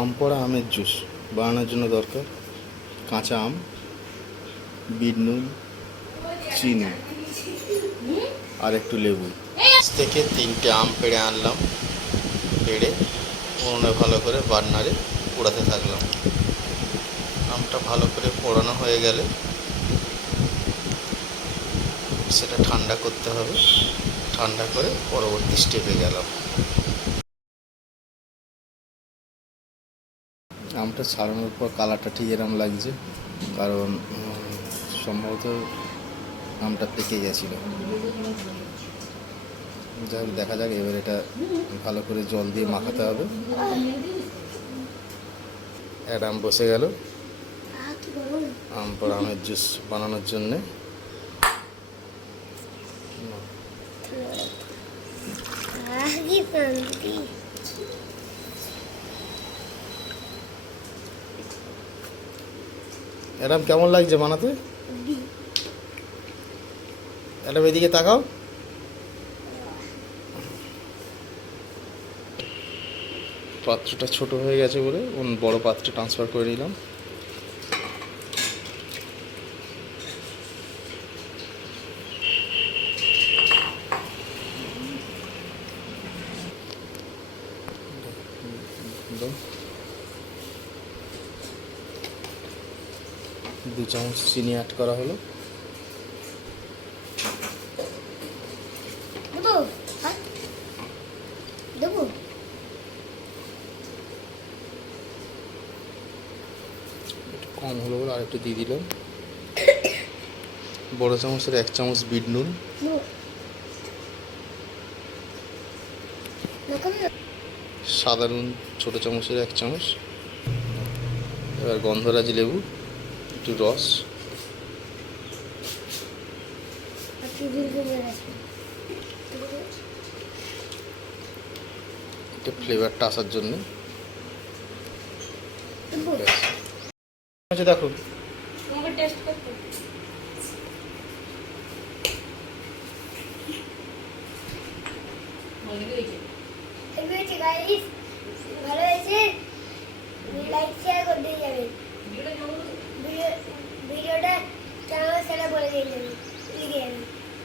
আম পোড়া আমের জুস বানানোর জন্য দরকার কাঁচা আম, বিট নুন, চিনি আর একটু লেবু। থেকে 3টে আম পেড়ে আনলাম, পেড়ে উনুনে ভালো করে বার্নারে পোড়াতে থাকলাম। আমটা ভালো করে পোড়ানো হয়ে গেলে সেটা ঠান্ডা করতে হবে, ঠান্ডা করে পরবর্তী স্টেপে গেলাম। আমটা ছাড়ানোর পর কালারটা ঠিক এরকম লাগছে, কারণ সম্ভবত আমটা পেকে গেছিলো। যাই দেখা যাক, এবার এটা ভালো করে জল দিয়ে মাখাতে হবে। একটা আম বসে গেল আম পোড়া আমের জুস বানানোর জন্যে। এরম কেমন লাগছে বানাতে? এটা এদিকে তাকাও। পাত্রটা ছোট হয়ে গেছে বলে বড় পাত্রে ট্রান্সফার করে নিলাম। দু চামচ চিনি অ্যাড করা হলো। কম হলো বলে আরেকটু দিয়ে দিলাম। বড় চামচের 1 চামচ বিট নুন, সাদা নুন ছোটো চামচের 1 চামচ। এবার গন্ধরাজ লেবু একটু রস, একটু ফ্লেভারটা আসার জন্য। আচ্ছা দেখো ভালো হয়েছে, লাইক শেয়ার করতে যাবেন, ভিডিওটা কেমন সেটা বলে দিয়ে যাবেন।